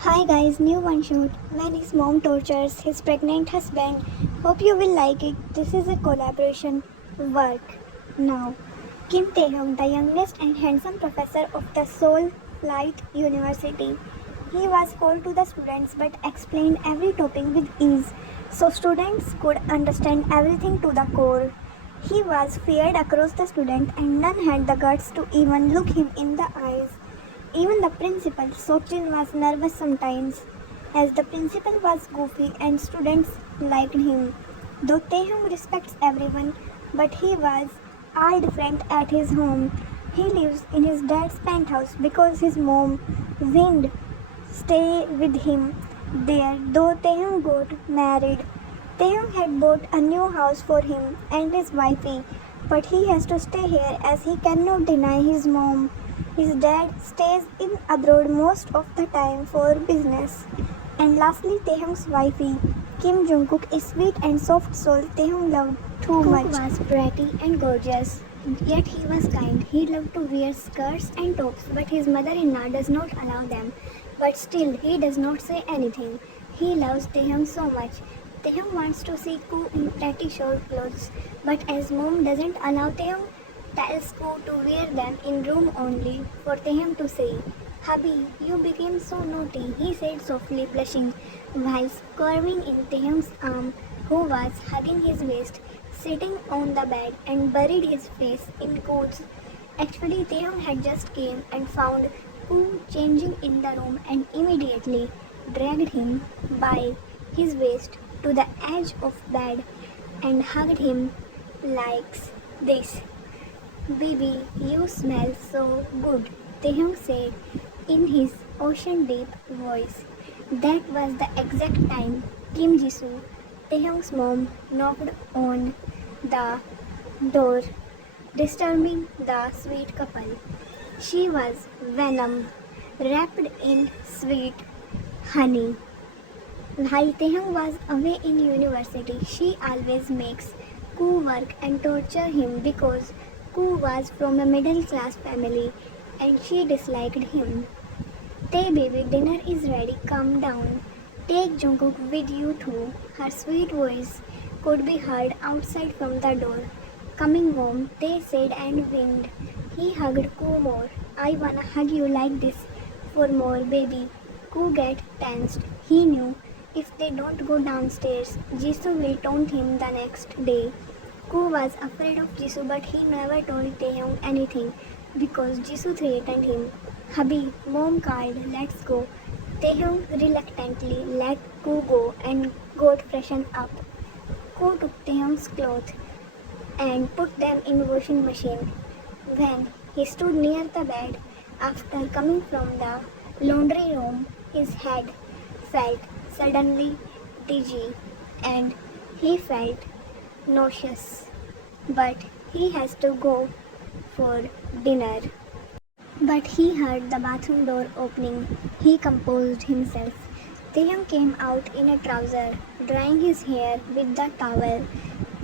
Hi guys, new one shoot. When his mom tortures his pregnant husband. Hope you will like it. This is a collaboration work. Now, Kim Tae-hyung, the youngest and handsome professor of the Seoul Light University. He was cold to the students but explained every topic with ease, so students could understand everything to the core. He was feared across the student and none had the guts to even look him in the eyes. Even the principal, Sochin, was nervous sometimes, as the principal was goofy and students liked him. Though Taehyung respects everyone, but he was all different at his home. He lives in his dad's penthouse because his mom, Wind, stay with him there, though Taehyung got married. Taehyung had bought a new house for him and his wifey, but he has to stay here as he cannot deny his mom. His dad stays in abroad most of the time for business. And lastly, Taehyung's wifey, Kim Jungkook, is sweet and soft soul. Taehyung loved too much. Cook was pretty and gorgeous, yet he was kind. He loved to wear skirts and tops, but his mother-in-law does not allow them. But still, he does not say anything. He loves Taehyung so much. Taehyung wants to see Koo in pretty short clothes, but as mom doesn't allow Taehyung, tells Koo to wear them in room only for Taehyung to see. Hubby, you became so naughty, he said softly, blushing, while curving in Taehyung's arm, who was hugging his waist, sitting on the bed and buried his face in Koo's. Actually, Taehyung had just came and found Koo changing in the room and immediately dragged him by his waist to the edge of bed and hugged him like this. Baby, you smell so good, Taehyung said in his ocean deep voice. That was the exact time Kim Jisoo, Taehyung's mom, knocked on the door, disturbing the sweet couple. She was venom, wrapped in sweet honey. While Taehyung was away in university, she always makes Koo work and torture him because Koo was from a middle class family and she disliked him. Tay baby, dinner is ready, calm down. Take Jungkook with you too. Her sweet voice could be heard outside from the door. Coming home, Tay said and winked. He hugged Koo more. I wanna hug you like this for more, baby. Koo get tensed. He knew if they don't go downstairs, Jisoo will taunt him the next day. Koo was afraid of Jisoo, but he never told Taehyung anything because Jisoo threatened him. Hubby, mom called, let's go. Taehyung reluctantly let Koo go and got freshened up. Koo took Taehyung's clothes and put them in washing machine. When he stood near the bed after coming from the laundry room, his head felt suddenly dizzy and he felt nauseous. But he has to go for dinner. But he heard the bathroom door opening. He composed himself. Taehyung came out in a trouser, drying his hair with the towel.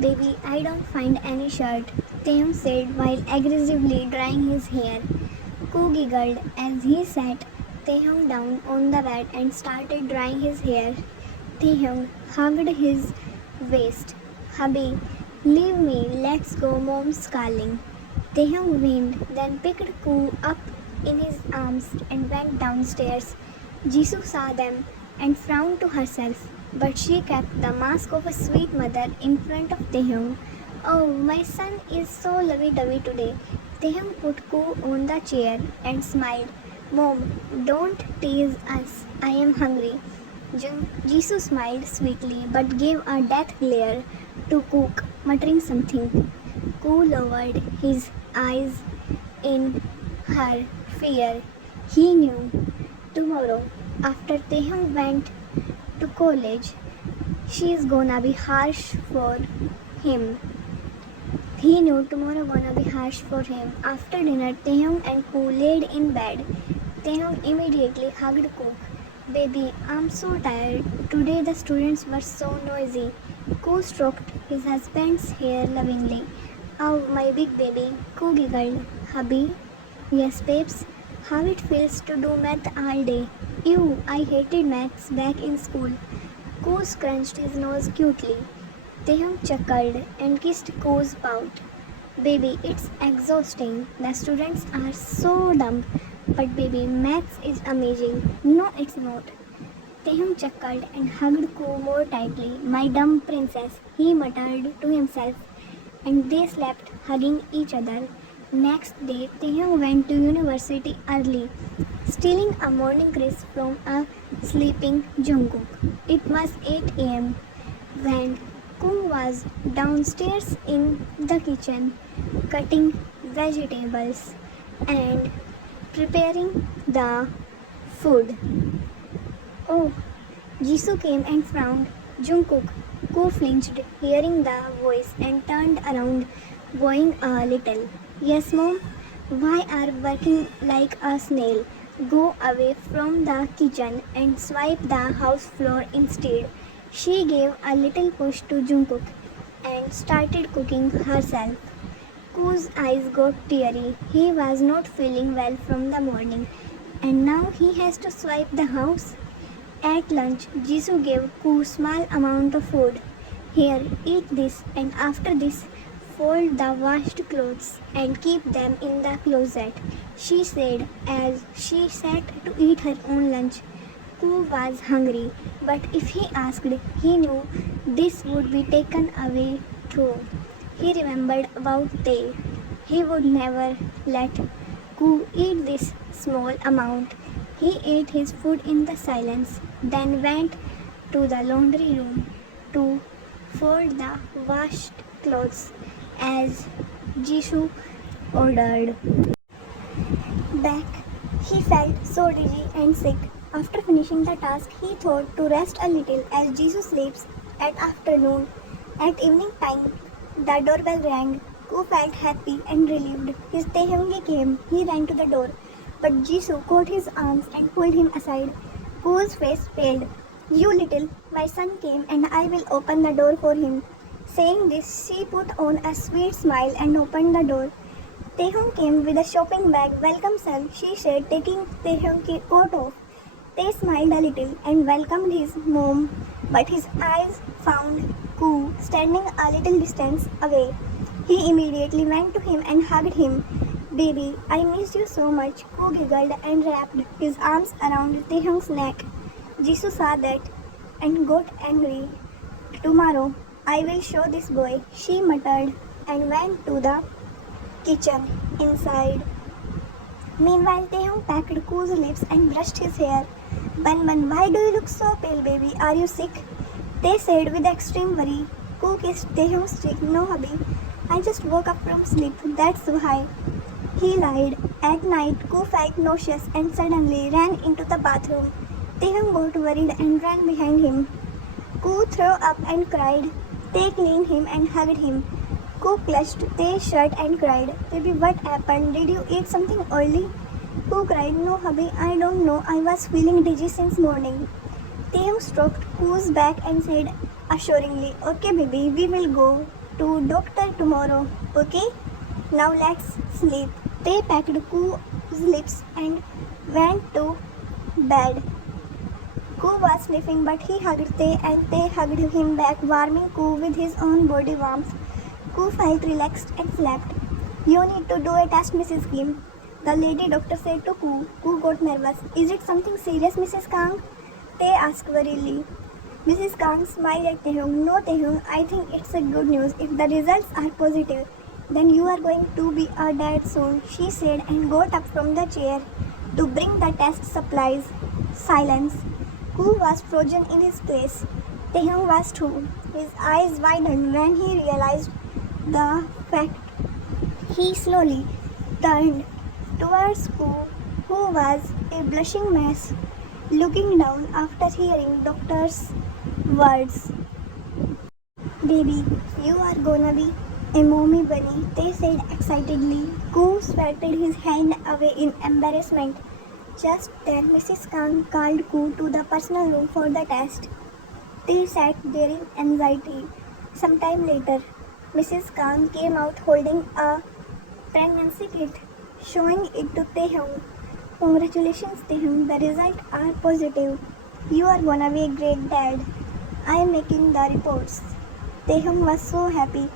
Baby, I don't find any shirt, Taehyung said while aggressively drying his hair. Koo giggled as he sat Taehyung down on the bed and started drying his hair. Taehyung hugged his waist. Hubby, leave me, let's go, mom's calling. Taehyung whined, then picked Koo up in his arms and went downstairs. Jisoo saw them and frowned to herself, but she kept the mask of a sweet mother in front of Taehyung. Oh, my son is so lovey-dovey today. Taehyung put Koo on the chair and smiled. Mom, don't tease us. I am hungry. Jisoo smiled sweetly but gave a death glare to Cook, muttering something. Koo lowered his eyes in her fear. He knew tomorrow, after Taehyung went to college, she is gonna be harsh for him. He knew tomorrow gonna be harsh for him. After dinner, Taehyung and Koo laid in bed. Taehyung immediately hugged Cook. Baby, I'm so tired. Today the students were so noisy. Koo stroked his husband's hair lovingly. Oh, my big baby, Koo giggled. Hubby? Yes, babes. how it feels to do math all day. Ew, I hated maths back in school. Koo scrunched his nose cutely. Taehyung chuckled and kissed Koo's pout. Baby, it's exhausting. The students are so dumb. But baby, maths is amazing. No, it's not. Taehyung chuckled and hugged Koo more tightly. My dumb princess, he muttered to himself, and they slept hugging each other. Next day, Taehyung went to university early, stealing a morning kiss from a sleeping Jungkook. It was 8 a.m. when Koo was downstairs in the kitchen, cutting vegetables and preparing the food. Oh, Jisoo came and frowned. Jungkook, Koo flinched, hearing the voice, and turned around, going a little. Yes, mom? Why are working like a snail? Go away from the kitchen and swipe the house floor instead. She gave a little push to Jungkook and started cooking herself. Koo's eyes got teary. He was not feeling well from the morning, and now he has to swipe the house. At lunch, Jisoo gave Koo small amount of food. Here, eat this, and after this, fold the washed clothes and keep them in the closet, she said as she sat to eat her own lunch. Koo was hungry, but if he asked, he knew this would be taken away too. He remembered about Tae. He would never let Koo eat this small amount. He ate his food in the silence, then went to the laundry room to fold the washed clothes as Jisoo ordered. Back, he felt so dizzy and sick. After finishing the task, he thought to rest a little as Jisoo sleeps at afternoon. At evening time, the doorbell rang. Koo felt happy and relieved. His Taehyung came. He ran to the door, but Jisoo caught his arms and pulled him aside. Koo's face paled. You little, my son came and I will open the door for him. Saying this, she put on a sweet smile and opened the door. Taehyung came with a shopping bag. Welcome, son, she said, taking Taehyung's coat off. Tae smiled a little and welcomed his mom, but his eyes found Koo standing a little distance away. He immediately went to him and hugged him. Baby, I missed you so much, Koo giggled and wrapped his arms around Taehyung's neck. Jisoo saw that and got angry. Tomorrow, I will show this boy, she muttered and went to the kitchen inside. Meanwhile, Taehyung packed Koo's lips and brushed his hair. Ban, why do you look so pale, baby? Are you sick? Tae said with extreme worry. Koo kissed Taehyung's cheek. No, hubby. I just woke up from sleep. That's why. He lied. At night, Koo felt nauseous and suddenly ran into the bathroom. Taehyung got worried and ran behind him. Koo threw up and cried. Tae cleaned him and hugged him. Koo clutched Tae's shirt and cried. Baby, what happened? Did you eat something early? Koo cried. No, hubby, I don't know. I was feeling dizzy since morning. Taehyung stroked Koo's back and said assuringly, okay, baby, we will go to doctor tomorrow, okay? Now let's sleep. Tae packed Koo's lips and went to bed. Koo was sleeping, but he hugged Tae and Tae hugged him back, warming Koo with his own body warmth. Koo felt relaxed and slept. You need to do a test, Mrs. Kim. The lady doctor said to Koo. Koo got nervous. Is it something serious, Mrs. Kang? Tae asked worriedly. Mrs. Kang smiled at Taehyung. No, Taehyung, I think it's a good news. If the results are positive, then you are going to be a dad soon, she said and got up from the chair to bring the test supplies. Silence. Koo was frozen in his place. Taehyung was too. His eyes widened when he realized the fact. He slowly turned towards Koo, who was a blushing mess, looking down after hearing doctor's words. Baby, you are gonna be a mommy bunny, they said excitedly. Koo swatted his hand away in embarrassment. Just then, Mrs. Kang called Koo to the personal room for the test. They sat there in anxiety. Sometime later, Mrs. Kang came out holding a pregnancy kit, showing it to Taehyung. Congratulations, Taehyung. The results are positive. You are gonna be a great dad. I am making the reports. Taehyung was so happy.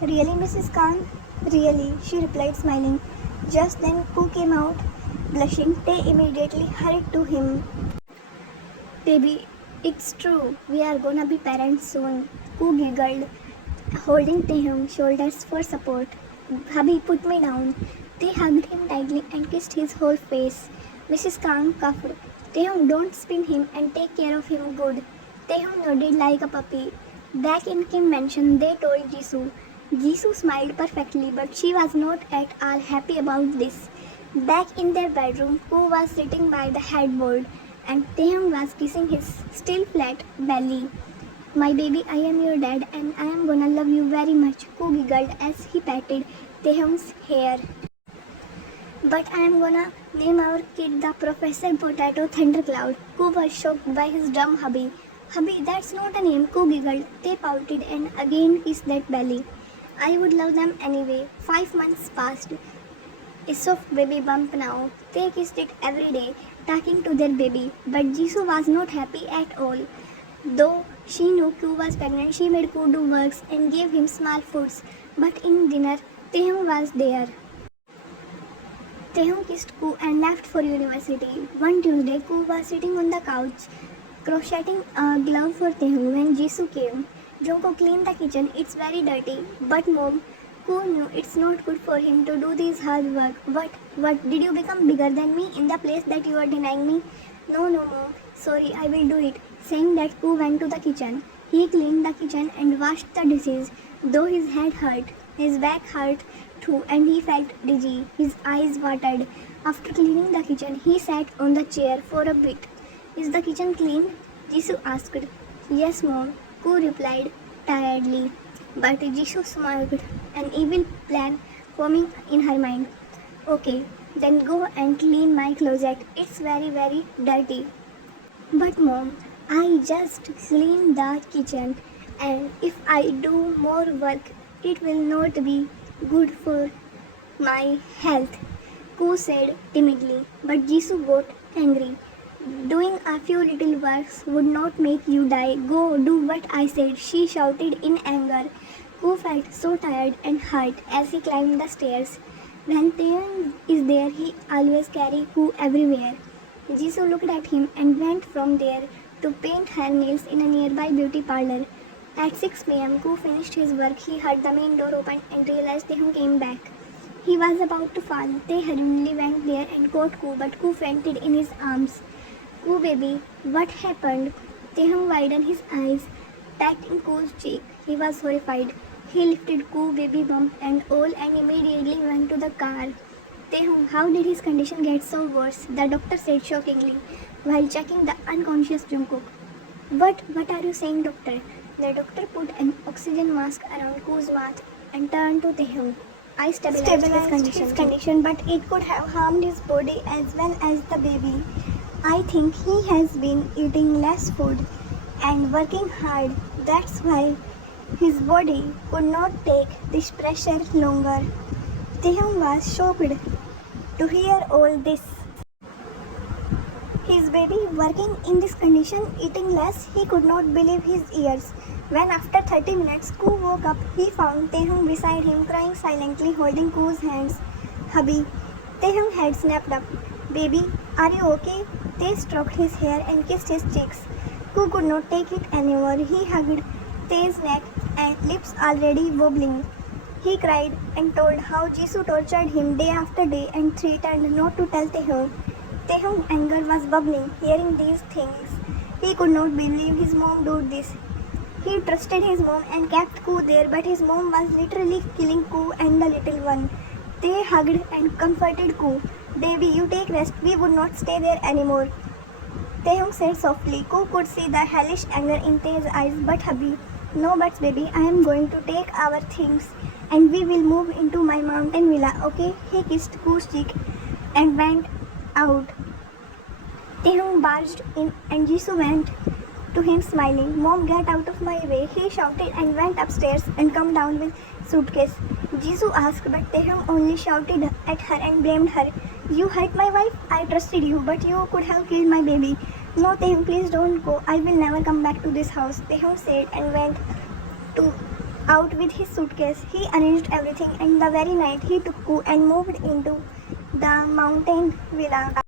Really, Mrs. Khan? Really, she replied, smiling. Just then, Koo came out. Blushing, Tae immediately hurried to him. Baby, it's true. We are gonna be parents soon. Koo giggled, holding Taehyung's shoulders for support. Hubby, put me down. They hugged him tightly and kissed his whole face. Mrs. Kang coughed. Taehyung, don't spin him and take care of him good. Taehyung nodded like a puppy. Back in Kim Mansion, they told Jisoo. Jisoo smiled perfectly, but she was not at all happy about this. Back in their bedroom, Koo was sitting by the headboard, and Taehyung was kissing his still flat belly. My baby, I am your dad and I am gonna love you very much, Koo giggled as he patted Taehyung's hair. But I am gonna name our kid the Professor Potato Thundercloud. Koo was shocked by his dumb hubby. Hubby, that's not a name, Koo giggled. They pouted and again kissed that belly. I would love them anyway. 5 months passed. A soft baby bump now. They kissed it every day, talking to their baby. But Jisoo was not happy at all. Though she knew Koo was pregnant, she made Koo do works and gave him small foods. But in dinner, Taehyung was there. Taehyung kissed Koo and left for university. One Tuesday, Koo was sitting on the couch, crocheting a glove for Taehyung when Jisoo came. Jungkook, clean the kitchen, it's very dirty. But Mom, Koo knew it's not good for him to do this hard work. What? Did you become bigger than me in the place that you are denying me? No, Mom. Sorry, I will do it. Saying that, Koo went to the kitchen. He cleaned the kitchen and washed the dishes. Though his head hurt, his back hurt too, and he felt dizzy. His eyes watered. After cleaning the kitchen, he sat on the chair for a bit. Is the kitchen clean? Jisoo asked. Yes, Mom, Koo replied tiredly. But Jisoo smiled, an evil plan forming in her mind. Okay, then go and clean my closet. It's very, very dirty. But Mom, I just cleaned the kitchen, and if I do more work, it will not be good for my health, Koo said timidly. But Jisoo got angry. Doing a few little works would not make you die. Go do what I said, she shouted in anger. Koo felt so tired and hurt as he climbed the stairs. When Taehyung is there, he always carries Koo everywhere. Jisoo looked at him and went from there to paint her nails in a nearby beauty parlor. At 6 p.m., Koo finished his work. He heard the main door open and realized Taehyung came back. He was about to fall. Tae hurriedly went there and caught Koo, but Koo fainted in his arms. Koo baby, what happened? Taehyung widened his eyes, patting Koo's cheek. He was horrified. He lifted Koo baby bump and all and immediately went to the car. Taehyung, how did his condition get so worse? The doctor said shockingly while checking the unconscious Jungkook. What are you saying, doctor? The doctor put an oxygen mask around Koo's mouth and turned to Taehyung. I stabilized his condition, but it could have harmed his body as well as the baby. I think he has been eating less food and working hard. That's why his body could not take this pressure longer. Taehyung was shocked to hear all this. His baby working in this condition, eating less, he could not believe his ears. When after 30 minutes Koo woke up, he found Taehyung beside him crying silently, holding Koo's hands. Hubby, Taehyung had snapped up. Baby, are you okay? Tae stroked his hair and kissed his cheeks. Koo could not take it anymore. He hugged Tae's neck and lips already wobbling. He cried and told how Jisoo tortured him day after day and threatened not to tell Taehyung. Taehyung's anger was bubbling. Hearing these things, he could not believe his mom did this. He trusted his mom and kept Koo there, but his mom was literally killing Koo and the little one. They hugged and comforted Koo. Baby, you take rest. We would not stay there anymore. Taehyung said softly. Koo could see the hellish anger in Tae's eyes. But hubby, no buts baby. I am going to take our things and we will move into my mountain villa, okay? He kissed Koo's cheek and went out. Taehyung barged in and Jisoo went to him smiling. Mom, get out of my way, he shouted and went upstairs and come down with suitcase. Jisoo asked, but Taehyung only shouted at her and blamed her. You hurt my wife? I trusted you, but you could have killed my baby. No, Taehyung, please don't go. I will never come back to this house, Taehyung said and went to out with his suitcase. He arranged everything, and the very night he took Koo and moved into the mountain villa.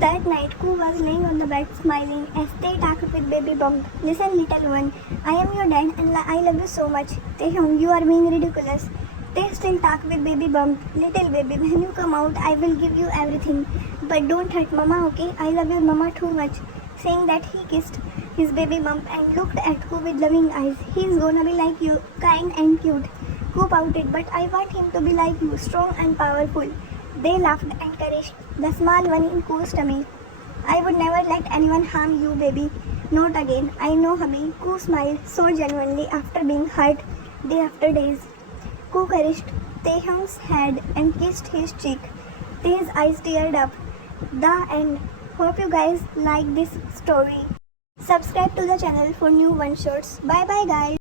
That night, Koo was laying on the bed smiling as they talked with baby Bump. Listen, little one, I am your dad and I love you so much. Taehyung, you are being ridiculous. They still talk with baby Bump. Little baby, when you come out, I will give you everything. But don't hurt mama, okay? I love your mama too much. Saying that, he kissed his baby Bump and looked at Koo with loving eyes. He's gonna be like you, kind and cute. Koo pouted, but I want him to be like you, strong and powerful. They laughed and caressed the small one in Koo's tummy. I would never let anyone harm you, baby. Not again. I know, hubby. Koo smiled so genuinely after being hurt day after days. Koo caressed Taehyung's head and kissed his cheek. His eyes teared up. The end. Hope you guys like this story. Subscribe to the channel for new one shots. Bye bye guys.